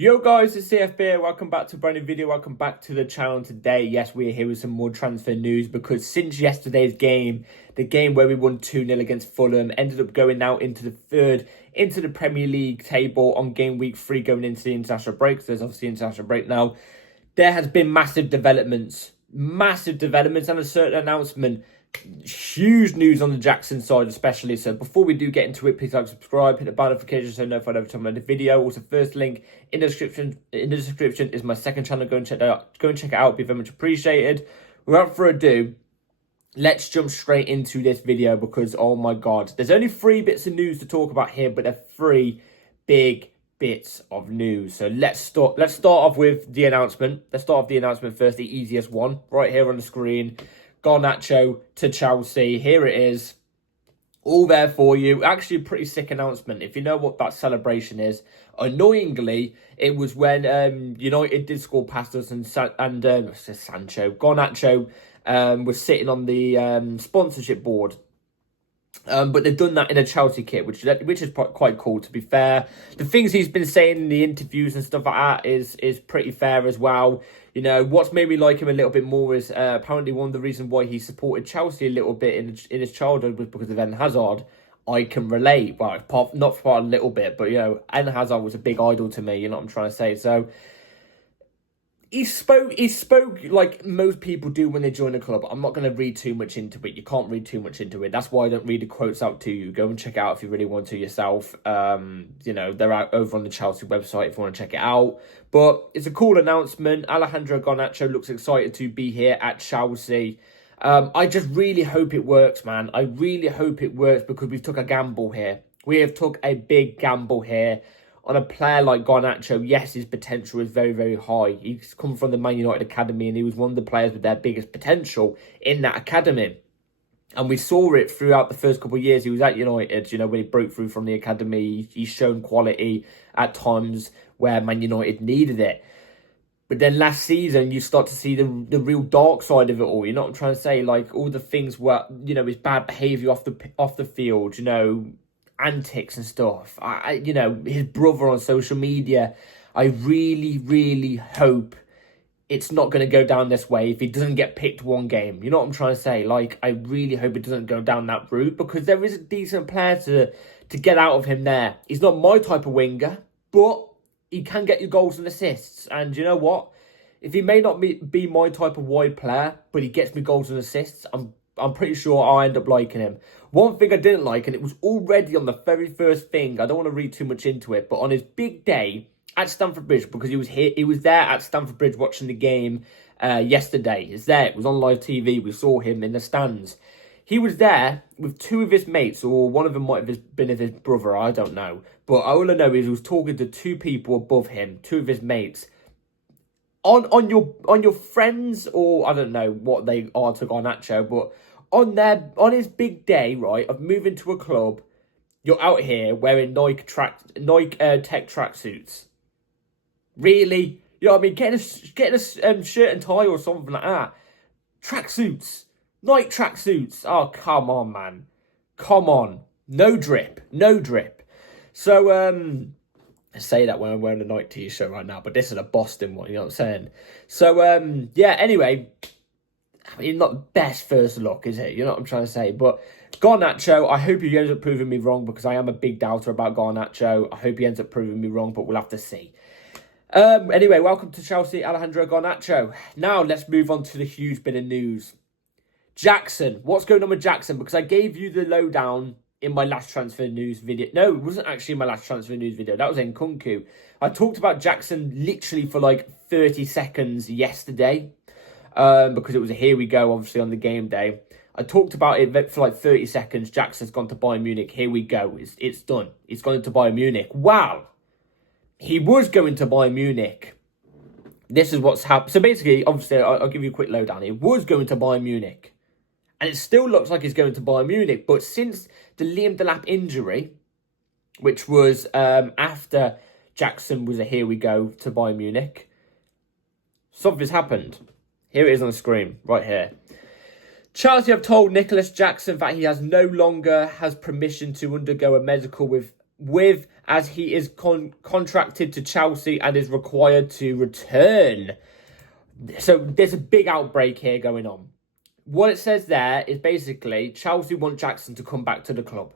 Yo guys, it's CFB. Welcome back to a brand new video. Welcome back to the channel today. Yes, we're here with some more transfer news because since yesterday's game, the game where we won 2-0 against Fulham, ended up going now into the Premier League table on game week 3 going into the international break. So there's obviously international break now. There has been massive developments and a certain announcement. Huge news on the Jackson side especially. So before we do get into it, please like, subscribe, hit the bell notification so notified every time I make a video. Also, first link in the description is my second channel. Go and check that out. Go and check it out. It'd be very much appreciated. Without further ado, let's jump straight into this video because oh my god, there's only 3 bits of news to talk about here, but they're 3 big bits of news. So let's start off with the announcement. Let's start off the announcement first, the easiest one right here on the screen. Garnacho to Chelsea. Here it is. All there for you. Actually, a pretty sick announcement. If you know what that celebration is. Annoyingly, it was when United did score past us and Garnacho was sitting on the sponsorship board. But they've done that in a Chelsea kit, which is quite cool, to be fair. The things he's been saying in the interviews and stuff like that is pretty fair as well. You know, what's made me like him a little bit more is apparently one of the reasons why he supported Chelsea a little bit in his childhood was because of Eden Hazard. I can relate. Well, not for a little bit, but, you know, Eden Hazard was a big idol to me, you know what I'm trying to say. So He spoke like most people do when they join a club. I'm not going to read too much into it. You can't read too much into it. That's why I don't read the quotes out to you. Go and check it out if you really want to yourself. You know, they're out over on the Chelsea website if you want to check it out. But it's a cool announcement. Alejandro Garnacho looks excited to be here at Chelsea. I just really hope it works, man. I really hope it works because we've took a gamble here. We have took a big gamble here. On a player like Garnacho, yes, his potential is very, very high. He's come from the Man United Academy and he was one of the players with their biggest potential in that academy. And we saw it throughout the first couple of years he was at United. You know, when he broke through from the academy, he's shown quality at times where Man United needed it. But then last season, you start to see the real dark side of it all. You know what I'm trying to say? Like, all the things where, you know, his bad behaviour off the field, you know, antics and stuff. You know, his brother on social media. I really, really hope it's not going to go down this way if he doesn't get picked one game. You know what I'm trying to say? Like, I really hope it doesn't go down that route because there is a decent player to get out of him there. He's not my type of winger, but he can get you goals and assists. And you know what? If he may not be my type of wide player, but he gets me goals and assists, I'm pretty sure I'll end up liking him. One thing I didn't like, and it was already on the very first thing, I don't want to read too much into it, but on his big day at Stamford Bridge, because he was there at Stamford Bridge watching the game yesterday. It was on live TV. We saw him in the stands. He was there with 2 of his mates, or one of them might have been his brother, I don't know. But all I know is he was talking to 2 people above him, 2 of his mates. On your friends, or I don't know what they are to Garnacho, but on his big day, right, of moving to a club, you're out here wearing Nike Tech tracksuits. Really? You know what I mean? Getting a shirt and tie or something like that. Tracksuits. Nike tracksuits. Oh, come on, man. Come on. No drip. So, I say that when I'm wearing a Nike t-shirt right now, but this is a Boston one, you know what I'm saying? So, yeah, anyway, I mean, not the best first look, is it? You know what I'm trying to say? But Garnacho, I hope he ends up proving me wrong because I am a big doubter about Garnacho. I hope he ends up proving me wrong, but we'll have to see. Anyway, welcome to Chelsea, Alejandro Garnacho. Now, let's move on to the huge bit of news. Jackson. What's going on with Jackson? Because I gave you the lowdown in my last transfer news video. No, it wasn't actually my last transfer news video. That was in Kunku. I talked about Jackson literally for like 30 seconds yesterday. Because it was a here we go, obviously, on the game day. I talked about it for like 30 seconds. Jackson's gone to Bayern Munich. Here we go. It's done. He's gone to Bayern Munich. Wow. He was going to Bayern Munich. This is what's happened. So basically, obviously, I'll give you a quick lowdown. He was going to Bayern Munich. And it still looks like he's going to Bayern Munich. But since the Liam Delap injury, which was after Jackson was a here we go to Bayern Munich, something's happened. Here it is on the screen, right here. Chelsea have told Nicolas Jackson that he no longer has permission to undergo a medical with as he is contracted to Chelsea and is required to return. So there's a big outbreak here going on. What it says there is basically Chelsea want Jackson to come back to the club.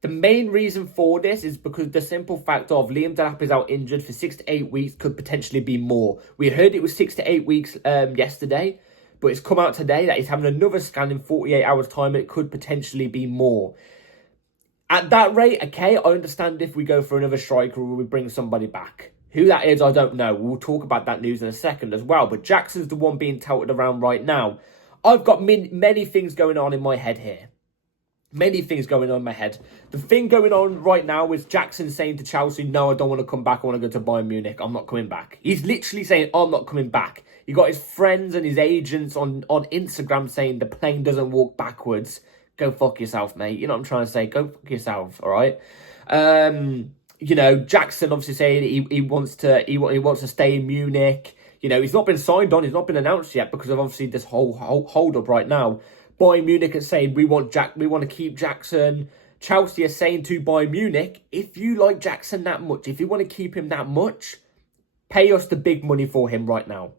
The main reason for this is because the simple fact of Liam Delap is out injured for 6 to 8 weeks, could potentially be more. We heard it was 6 to 8 weeks yesterday, but it's come out today that he's having another scan in 48 hours time and it could potentially be more. At that rate, okay, I understand if we go for another striker or we bring somebody back. Who that is, I don't know. We'll talk about that news in a second as well. But Jackson's the one being touted around right now. I've got many things going on in my head here. Many things going on in my head. The thing going on right now is Jackson saying to Chelsea, no, I don't want to come back. I want to go to Bayern Munich. I'm not coming back. He's literally saying, I'm not coming back. You got his friends and his agents on Instagram saying the plane doesn't walk backwards. Go fuck yourself, mate. You know what I'm trying to say? Go fuck yourself, all right? You know, Jackson obviously saying he wants to stay in Munich. You know, he's not been signed on. He's not been announced yet because of obviously this whole hold up right now. Bayern Munich are saying we want to keep Jackson. Chelsea are saying to Bayern Munich, if you like Jackson that much, if you want to keep him that much, pay us the big money for him right now.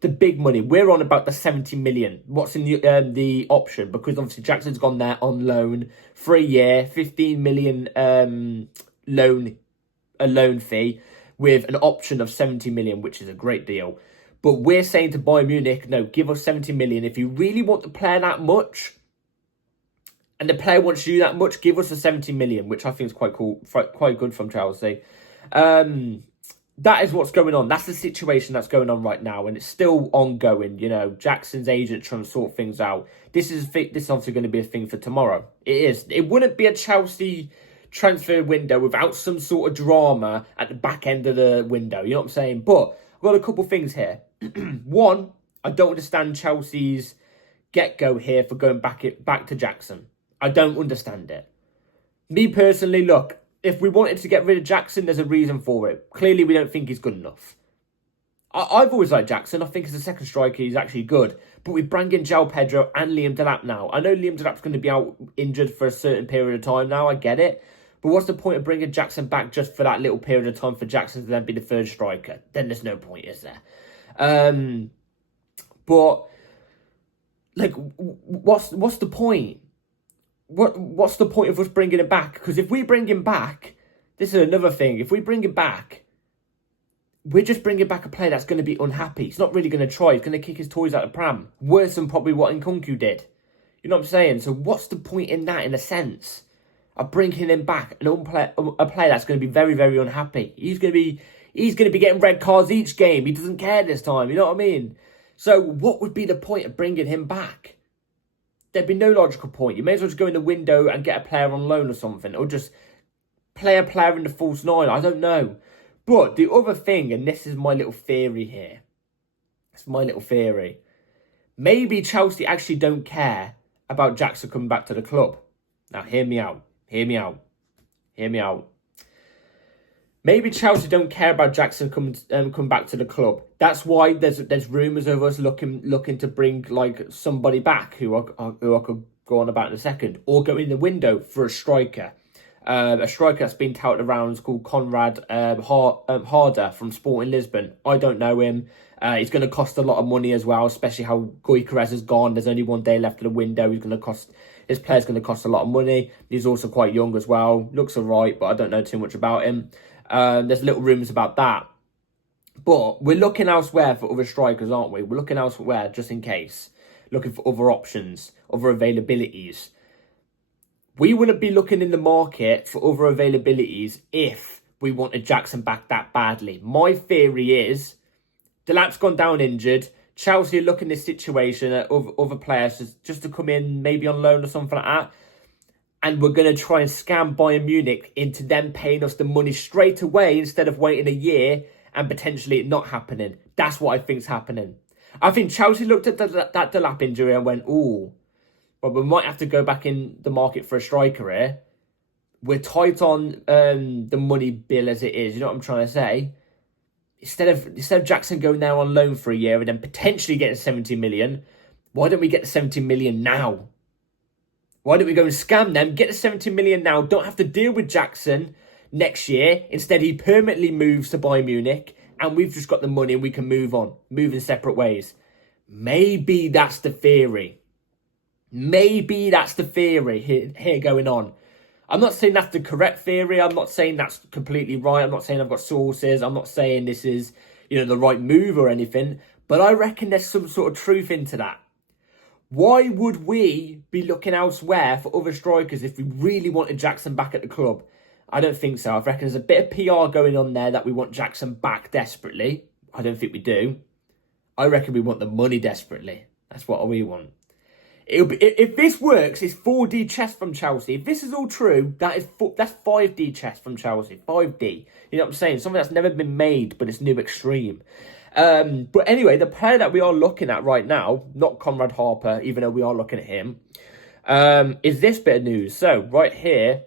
The big money. We're on about the 70 million. What's in the option? Because obviously Jackson's gone there on loan for a year, 15 million loan fee with an option of 70 million, which is a great deal. But we're saying to Bayern Munich, no, give us 70 million. If you really want the player that much, and the player wants you that much, give us the 70 million, which I think is quite cool, quite good from Chelsea. That is what's going on. That's the situation that's going on right now, and it's still ongoing. You know, Jackson's agent trying to sort things out. This is obviously going to be a thing for tomorrow. It is. It wouldn't be a Chelsea transfer window without some sort of drama at the back end of the window. You know what I'm saying? But I've got a couple things here. One, I don't understand Chelsea's get-go here for going back to Jackson. I don't understand it. Me personally, look, if we wanted to get rid of Jackson, there's a reason for it. Clearly, we don't think he's good enough. I've always liked Jackson. I think as a second striker, he's actually good. But we bring in João Pedro and Liam Delap now. I know Liam Delap's going to be out injured for a certain period of time now. I get it. But what's the point of bringing Jackson back just for that little period of time for Jackson to then be the third striker? Then there's no point, is there? But like, what's the point? What's the point of us bringing him back? Because if we bring him back, this is another thing. If we bring him back, we're just bringing back a player that's going to be unhappy. He's not really going to try. He's going to kick his toys out of the pram. Worse than probably what Nkunku did. You know what I'm saying? So what's the point in that, in a sense? Of bringing him back, a player that's going to be very, very unhappy. He's going to be getting red cards each game. He doesn't care this time. You know what I mean? So what would be the point of bringing him back? There'd be no logical point. You may as well just go in the window and get a player on loan or something. Or just play a player in the false nine. I don't know. But the other thing, and this is my little theory here. It's my little theory. Maybe Chelsea actually don't care about Jackson coming back to the club. Now, hear me out. Hear me out. Hear me out. Maybe Chelsea don't care about Jackson come back to the club. That's why there's rumours of us looking to bring like somebody back who I could go on about in a second, or go in the window for a striker. A striker that's been touted around is called Conrad Harder from Sporting Lisbon. I don't know him. He's going to cost a lot of money as well, especially how Gyökeres has gone. There's only 1 day left of the window. His player's going to cost a lot of money. He's also quite young as well. Looks alright, but I don't know too much about him. There's little rumours about that. But we're looking elsewhere for other strikers, aren't we? We're looking elsewhere just in case. Looking for other options, other availabilities. We wouldn't be looking in the market for other availabilities if we wanted Jackson back that badly. My theory is, Delap's gone down injured. Chelsea are looking at this situation at other players just to come in, maybe on loan or something like that. And we're going to try and scam Bayern Munich into them paying us the money straight away instead of waiting a year and potentially it not happening. That's what I think's happening. I think Chelsea looked at that Delap injury and went, ooh, but we might have to go back in the market for a striker here. We're tight on the money bill as it is. You know what I'm trying to say? Instead of Jackson going there on loan for a year and then potentially getting 70 million, why don't we get the 70 million now? Why don't we go and scam them, get the 70 million now, don't have to deal with Jackson next year. Instead, he permanently moves to Bayern Munich, and we've just got the money and we can move on, move in separate ways. Maybe that's the theory. Maybe that's the theory here going on. I'm not saying that's the correct theory. I'm not saying that's completely right. I'm not saying I've got sources. I'm not saying this is, the right move or anything. But I reckon there's some sort of truth into that. Why would we be looking elsewhere for other strikers if we really wanted Jackson back at the club? I don't think so. I reckon there's a bit of PR going on there that we want Jackson back desperately. I don't think we do. I reckon we want the money desperately. That's what we want. If this works, it's 4D chess from Chelsea. If this is all true, that's 5D chess from Chelsea. 5D. You know what I'm saying? Something that's never been made, but it's new extreme. But anyway, the player that we are looking at right now, not Conrad Harper, even though we are looking at him, is this bit of news. So right here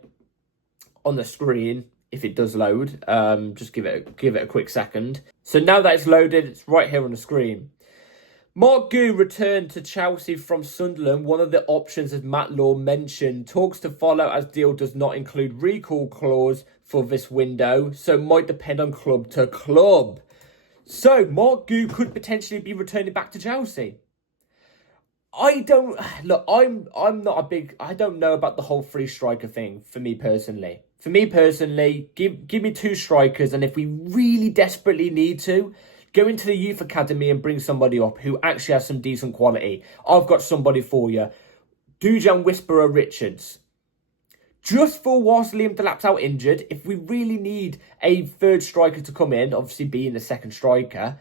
on the screen, if it does load, just give it a quick second. So now that it's loaded, it's right here on the screen. Mark Gu returned to Chelsea from Sunderland. One of the options, as Matt Law mentioned, talks to follow as deal does not include recall clause for this window, so might depend on club to club. So Mark Gu could potentially be returning back to Chelsea. I'm not I don't know about the whole free striker thing for me personally. Give me 2 strikers, and if we really desperately need to, go into the youth academy and bring somebody up who actually has some decent quality. I've got somebody for you. Dujan Whisperer Richards. Just for whilst Liam Delap's out injured, if we really need a third striker to come in, obviously being the second striker,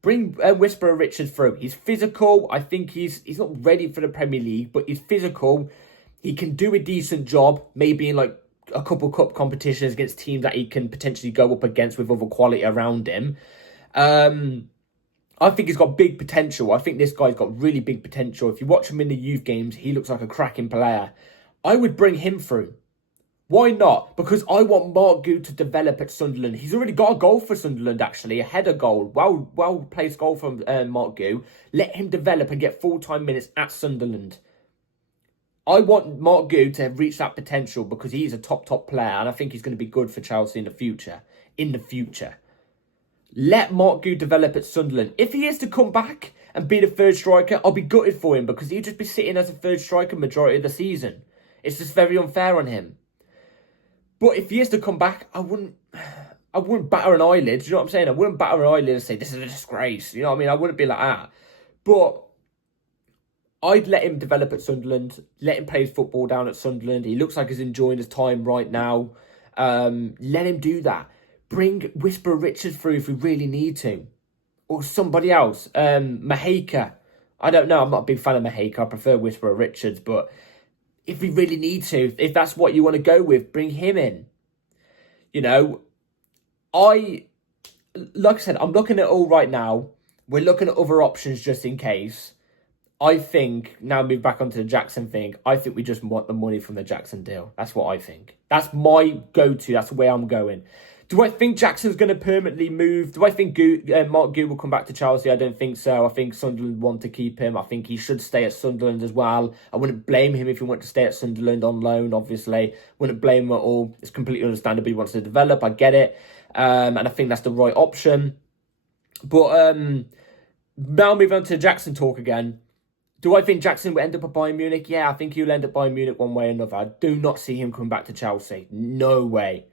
bring Whisperer Richards through. He's physical. I think he's not ready for the Premier League, but he's physical. He can do a decent job, maybe in like a couple cup competitions against teams that he can potentially go up against with other quality around him. I think he's got big potential. I think this guy's got really big potential. If you watch him in the youth games, he looks like a cracking player. I would bring him through. Why not? Because I want Mark Gu to develop at Sunderland. He's already got a goal for Sunderland, actually. A header goal. Well-placed goal from Mark Gu. Let him develop and get full-time minutes at Sunderland. I want Mark Gu to reach that potential because he's a top player. And I think he's going to be good for Chelsea in the future. Let Mark Gu develop at Sunderland. If he is to come back and be the third striker, I'll be gutted for him because he'll just be sitting as a third striker majority of the season. It's just very unfair on him. But if he is to come back, I wouldn't batter an eyelid. Do you know what I'm saying? I wouldn't batter an eyelid and say, this is a disgrace. You know what I mean? I wouldn't be like that. But I'd let him develop at Sunderland. Let him play his football down at Sunderland. He looks like he's enjoying his time right now. Let him do that. Bring Whisperer Richards through if we really need to. Or somebody else. Maheka. I don't know. I'm not a big fan of Maheka. I prefer Whisperer Richards. But if we really need to, if that's what you want to go with, bring him in. Like I said, I'm looking at it all right now. We're looking at other options just in case. I think, now move back onto the Jackson thing, I think we just want the money from the Jackson deal. That's what I think. That's my go-to. That's the way I'm going. Do I think Jackson's going to permanently move? Do I think Mark Gu will come back to Chelsea? I don't think so. I think Sunderland want to keep him. I think he should stay at Sunderland as well. I wouldn't blame him if he wanted to stay at Sunderland on loan, obviously. Wouldn't blame him at all. It's completely understandable he wants to develop. I get it. And I think that's the right option. But now moving on to Jackson talk again. Do I think Jackson will end up at Bayern Munich? Yeah, I think he'll end up at Bayern Munich one way or another. I do not see him coming back to Chelsea. No way.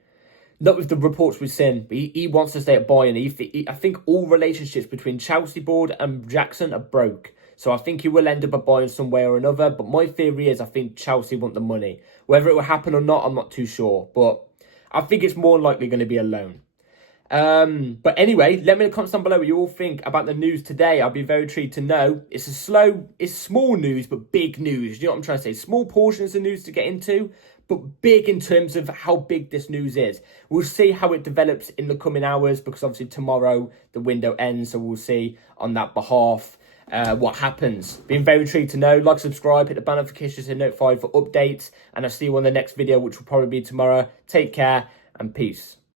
Not with the reports we've seen. He wants to stay at Bayern. I think all relationships between Chelsea board and Jackson are broke. So I think he will end up at Bayern some way or another. But my theory is I think Chelsea want the money. Whether it will happen or not, I'm not too sure. But I think it's more likely going to be a loan. But anyway, let me know in the comments down below what you all think about the news today. I'll be very intrigued to know. It's small news, but big news. You know what I'm trying to say? Small portions of news to get into, but big in terms of how big this news is. We'll see how it develops in the coming hours because obviously tomorrow the window ends. So we'll see on that behalf what happens. Being very intrigued to know. Like, subscribe, hit the bell notifications to be notified for updates. And I'll see you on the next video, which will probably be tomorrow. Take care and peace.